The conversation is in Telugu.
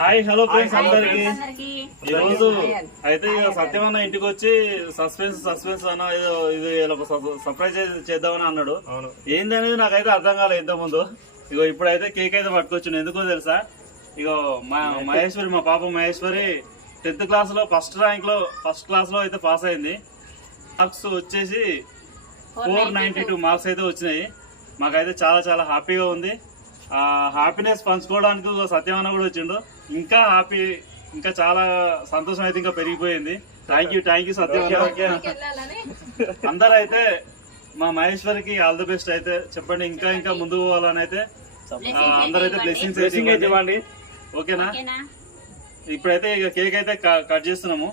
హాయ్ హలో ఫ్రెండ్స్ అందరికి. ఈ రోజు అయితే సత్యమన్న ఇంటికి వచ్చి సస్పెన్స్ అన్న ఇది సర్ప్రైజ్ చేద్దామని అన్నాడు. ఏంది అనేది నాకైతే అర్థం కాలేదు ఇంత ముందు. ఇగో ఇప్పుడైతే కేక్ అయితే పట్టుకొచ్చిండు. ఎందుకో తెలుసా, ఇగో మహేశ్వరి, మా పాప మహేశ్వరి 10th క్లాస్ లో ఫస్ట్ క్లాస్ లో అయితే పాస్ అయింది. మార్క్స్ వచ్చేసి 492 మార్క్స్ అయితే వచ్చినాయి. మాకైతే చాలా చాలా హ్యాపీగా ఉంది. ఆ హ్యాపీనెస్ పంచుకోవడానికి సత్యమన్న కూడా వచ్చిండు. ఇంకా చాలా సంతోషం అయితే ఇంకా పెరిగిపోయింది. థ్యాంక్ యూ సత్యమన్న. అందరూ అయితే మా మహేశ్వరికి ఆల్ ది బెస్ట్ అయితే చెప్పండి. ఇంకా ముందుకు పోవాలని అయితే అందరైతే బ్లెస్సింగ్స్ ఇవ్వండి. ఓకేనా? ఇప్పుడైతే ఇక కేక్ అయితే కట్ చేస్తున్నాము.